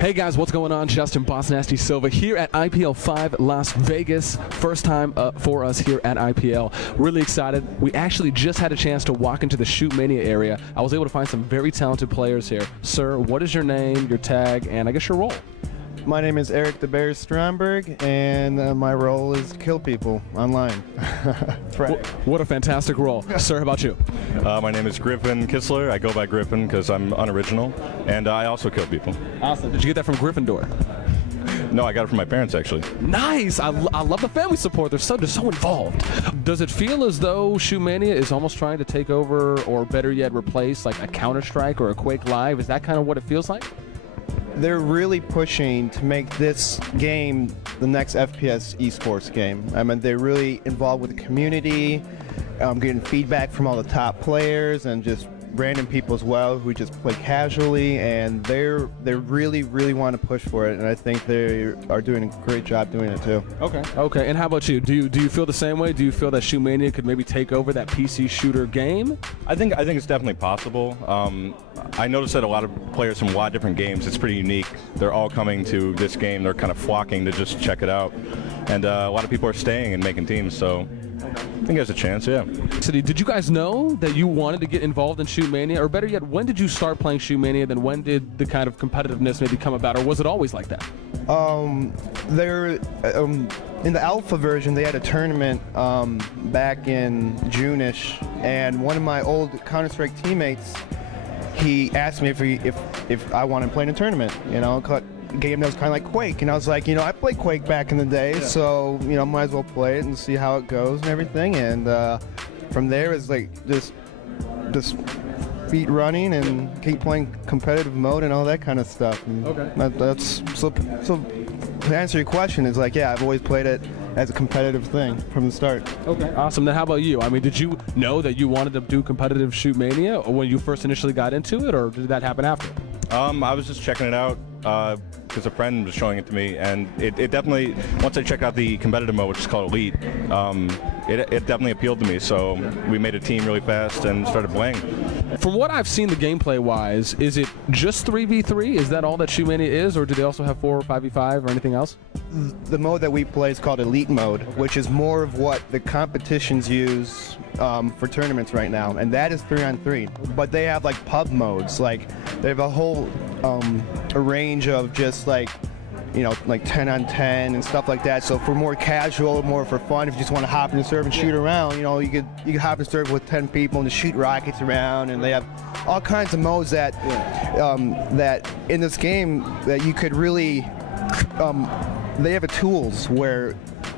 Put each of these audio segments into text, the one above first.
Hey guys, what's going on? Justin BOSSNASTi Silva here at IPL5 Las Vegas. First time for us here at IPL. Really excited. We actually just had a chance to walk into the ShootMania area. I was able to find some very talented players here. Sir, what is your name, your tag, and I guess your role? My name is Eric DaBears Stromberg, and my role is to kill people online. What a fantastic role. Sir, how about you? My name is Griffin Kissler. I go by Griffin because I'm unoriginal, and I also kill people. Awesome. Did you get that from Gryffindor? No, I got it from my parents, actually. Nice! I love the family support. They're so involved. Does it feel as though ShootMania is almost trying to take over, or better yet, replace like a Counter-Strike or a Quake Live? Is that kind of what it feels like? They're really pushing to make this game the next FPS eSports game. I mean, they're really involved with the community, getting feedback from all the top players and just random people as well who just play casually, and they really want to push for it, and I think they are doing a great job doing it too. Okay. And how about you? Do you feel the same way? Do you feel that ShootMania could maybe take over that PC shooter game? I think it's definitely possible. I noticed that a lot of players from a lot of different games, it's pretty unique. They're all coming to this game. They're kind of flocking to just check it out, and a lot of people are staying and making teams. So I think there's a chance, yeah. Did you guys know that you wanted to get involved in ShootMania? Or better yet, when did you start playing ShootMania? Then when did the kind of competitiveness maybe come about? Or was it always like that? In the alpha version, they had a tournament back in June-ish, and one of my old Counter-Strike teammates, he asked me if I wanted to play in a tournament, you know, a game that was kind of like Quake, and I was like, you know, I played Quake back in the day, yeah. So, you know, might as well play it and see how it goes and everything, and from there it's like just feet running and keep playing competitive mode and all that kind of stuff. And that's so to answer your question, it's like, yeah, I've always played it as a competitive thing from the start. Okay, awesome. Then how about you? I mean, did you know that you wanted to do competitive ShootMania when you first initially got into it, or did that happen after? I was just checking it out because a friend was showing it to me, and it definitely, once I checked out the competitive mode, which is called Elite, it definitely appealed to me, so we made a team really fast and started playing. From what I've seen the gameplay-wise, is it just 3v3? Is that all that ShootMania is, or do they also have 4 or 5v5 or anything else? The mode that we play is called Elite Mode, which is more of what the competitions use for tournaments right now, and that is 3-on-3. But they have like pub modes, like they have a whole a range of just like, you know, like 10-on-10 and stuff like that. So for more casual, more for fun, if you just want to hop in the server and shoot around, you know, you could hop in the server with 10 people and just shoot rockets around, and they have all kinds of modes that that in this game that you could really they have tools where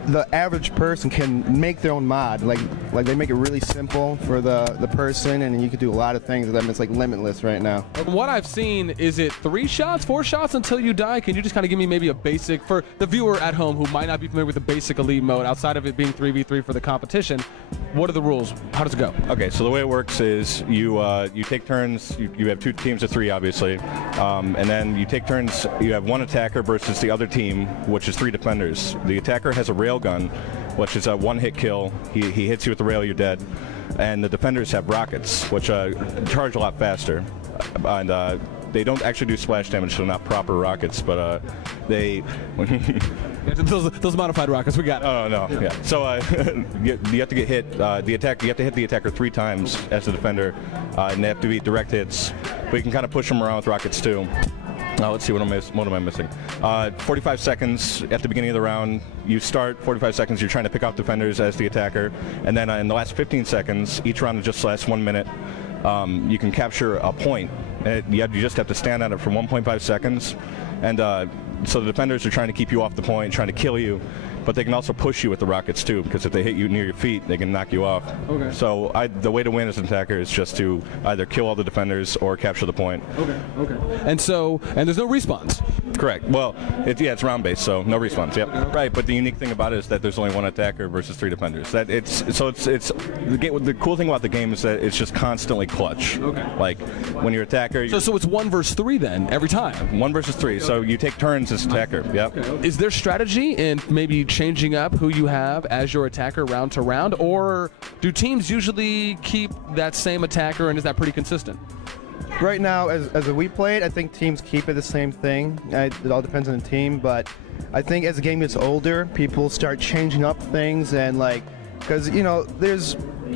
the average person can make their own mod. Like they make it really simple for the person, and you can do a lot of things with them. It's like limitless right now. What I've seen, is it 3 shots, 4 shots until you die? Can you just kind of give me maybe a basic, for the viewer at home who might not be familiar with the basic Elite mode, outside of it being 3v3 for the competition, what are the rules? How does it go? Okay, so the way it works is you take turns, you have 2 teams of 3 obviously, and then you take turns, you have 1 attacker versus the other team, which is 3 defenders. The attacker has a railgun, which is a 1-hit kill. He hits you with the rail, you're dead. And the defenders have rockets, which charge a lot faster. And they don't actually do splash damage, so not proper rockets, but they... those modified rockets, we got it. Oh, no, yeah. So you have to get hit, you have to hit the attacker 3 times as the defender, and they have to be direct hits. But you can kind of push them around with rockets too. Let's see, what am I missing? 45 seconds at the beginning of the round. You start 45 seconds, you're trying to pick off defenders as the attacker, and then in the last 15 seconds, each round just lasts 1 minute, you can capture a point. You just have to stand on it for 1.5 seconds, and so the defenders are trying to keep you off the point, trying to kill you, but they can also push you with the rockets too, because if they hit you near your feet, they can knock you off. Okay. So the way to win as an attacker is just to either kill all the defenders or capture the point. Okay. And there's no respawns. Correct. Well, it's round-based, so no respawns. Yep. Okay. Right. But the unique thing about it is that there's only 1 attacker versus 3 defenders. The cool thing about the game is that it's just constantly clutch. Okay. Like when you're attacker. So it's 1 versus 3 then every time. 1 versus 3. Okay. So you take turns as attacker. Yep. Okay. Is there strategy in maybe changing up who you have as your attacker round to round, or do teams usually keep that same attacker, and is that pretty consistent? right now, as we play it, I think teams keep it the same thing. It all depends on the team, but I think as the game gets older, people start changing up things and like, because you know,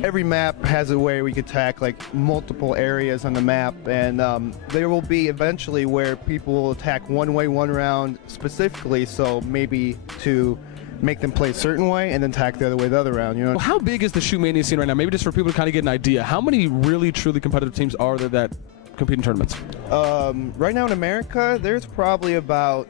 every map has a way we could attack like multiple areas on the map, and there will be eventually where people will attack one way one round specifically, so maybe to make them play a certain way and then attack the other way the other round. You know. Well, how big is the ShootMania scene right now? Maybe just for people to kind of get an idea. How many really truly competitive teams are there that compete in tournaments? Right now in America, there's probably about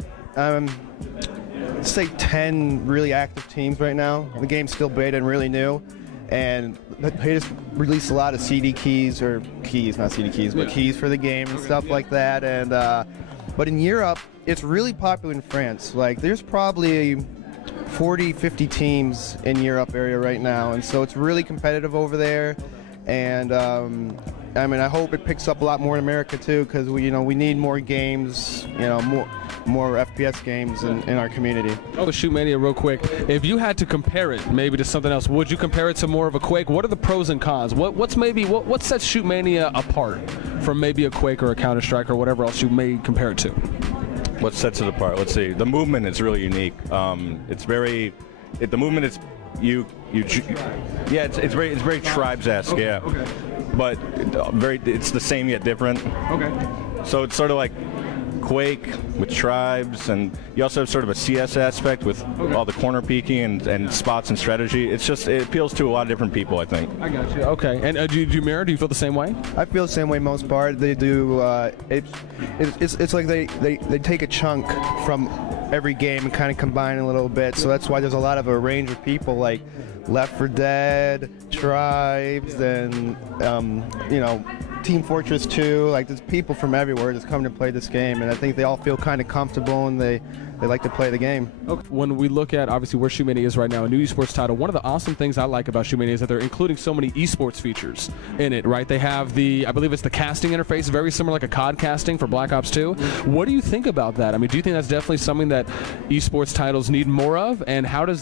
say 10 really active teams right now. The game's still beta and really new, and they just released a lot of CD keys, or keys, not CD keys, but keys for the game and stuff like that. And but in Europe, it's really popular in France. Like there's probably 40, 50 teams in Europe area right now, and so it's really competitive over there. And I mean, I hope it picks up a lot more in America too, because we need more games, more FPS games in our community. Oh, ShootMania, real quick. If you had to compare it maybe to something else, would you compare it to more of a Quake? What are the pros and cons? What sets ShootMania apart from maybe a Quake or a Counter-Strike or whatever else you may compare it to? What sets it apart? Let's see. The movement is really unique. It's very, the movement is it's very tribes-esque. Okay. Yeah. Okay. But it's the same yet different. Okay. So it's sort of like Quake with tribes, and you also have sort of a CS aspect with all the corner peeking and spots and strategy. It appeals to a lot of different people, I think. I got you. Okay. And do you mirror? Do you feel the same way? I feel the same way most part. They do. It's like they take a chunk from every game and kind of combine a little bit. So that's why there's a lot of a range of people like Left 4 Dead, Tribes, and Team Fortress 2. Like there's people from everywhere that's come to play this game, and I think they all feel kind of comfortable and they like to play the game. Okay. When we look at obviously where ShootMania is right now, a new esports title, one of the awesome things I like about ShootMania is that they're including so many esports features in it, right? They have I believe it's the casting interface, very similar like a COD casting for Black Ops 2. What do you think about that? I mean, do you think that's definitely something that esports titles need more of? And how do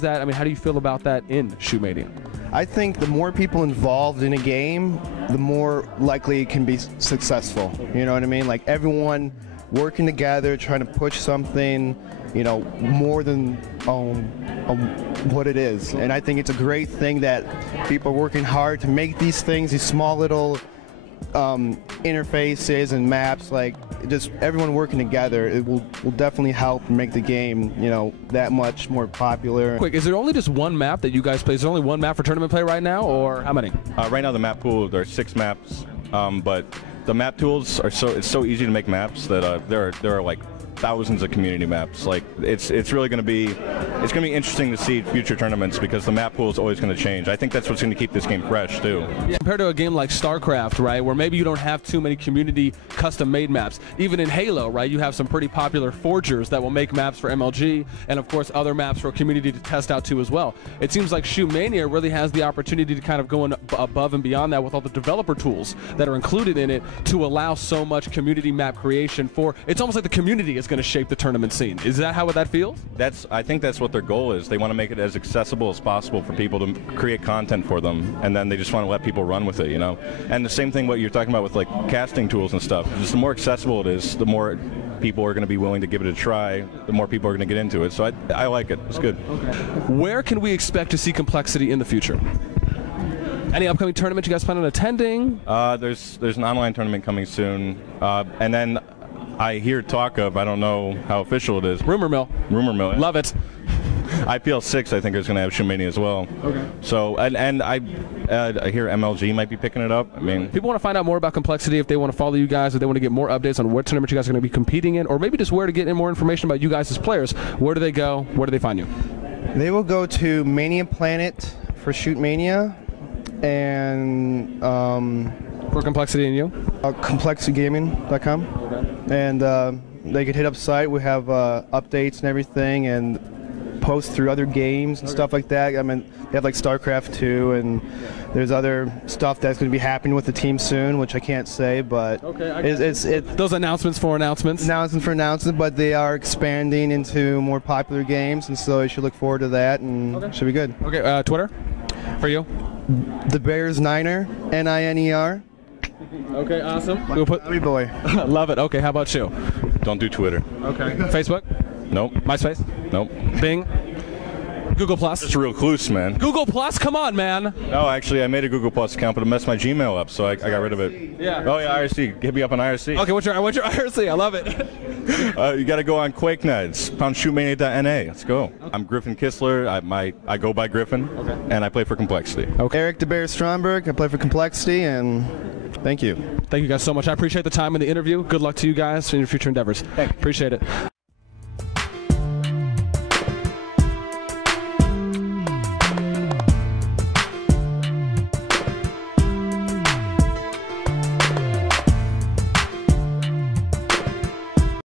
you feel about that in ShootMania? I think the more people involved in a game, the more likely it can be successful. You know what I mean? Like everyone working together, trying to push something, more than what it is. And I think it's a great thing that people are working hard to make these things, these small little interfaces and maps, like just everyone working together. It will definitely help make the game, that much more popular. Quick, is there only just one map that you guys play? Is there only one map for tournament play right now, or how many? Right now, the map pool, there are 6 maps, but the map tools are it's so easy to make maps that there are like thousands of community maps. Like it's really going to be interesting to see future tournaments, because the map pool is always going to change. I think that's what's going to keep this game fresh too. Yeah, compared to a game like StarCraft, right, where maybe you don't have too many community custom-made maps. Even in Halo, right, you have some pretty popular forgers that will make maps for MLG, and of course other maps for community to test out too as well. It seems like ShootMania really has the opportunity to kind of go above and beyond that with all the developer tools that are included in it to allow so much community map creation for. It's almost like the community is going to shape the tournament scene. Is that how that feels? I think that's what their goal is. They want to make it as accessible as possible for people to create content for them, and then they just want to let people run with it, And the same thing what you're talking about with like casting tools and stuff. Just the more accessible it is, the more people are going to be willing to give it a try, the more people are going to get into it. So I like it. It's good. Okay. Where can we expect to see compLexity in the future? Any upcoming tournament you guys plan on attending? There's an online tournament coming soon, and then I hear talk of, I don't know how official it is. Rumor mill. Rumor mill. Yeah. Love it. IPL6, I think, is going to have ShootMania as well. Okay. So, and I hear MLG might be picking it up. I mean, people want to find out more about compLexity, if they want to follow you guys, if they want to get more updates on what tournament you guys are going to be competing in, or maybe just where to get more information about you guys as players. Where do they go? Where do they find you? They will go to Mania Planet for ShootMania, and for compLexity and you? complexitygaming.com. Okay. And they could hit up site. We have updates and everything, and post through other games and stuff like that. I mean, they have like StarCraft 2, and there's other stuff that's going to be happening with the team soon, which I can't say, but it's those announcements for announcements. Announcements for announcements, but they are expanding into more popular games, and so you should look forward to that, and it should be good. Okay, Twitter for you? DaBears Niner, Niner. Okay, awesome. We'll put. Happy boy. Love it. Okay, how about you? Don't do Twitter. Okay. Facebook? Nope. MySpace? Nope. Bing? Google Plus? It's real close, man. Google Plus? Come on, man. No, actually, I made a Google Plus account, but it messed my Gmail up, so I got rid of it. Yeah. Oh yeah, IRC. Hit me up on IRC. Okay, what's your IRC? I love it. You got to go on Quake nights. Pound ShootMania.na. Let's go. I'm Griffin Kistler. I go by Griffin, and I play for compLexity. Okay. Eric DaBears Stromberg. I play for compLexity, and thank you. Thank you guys so much. I appreciate the time and the interview. Good luck to you guys in your future endeavors. Thanks. Appreciate it.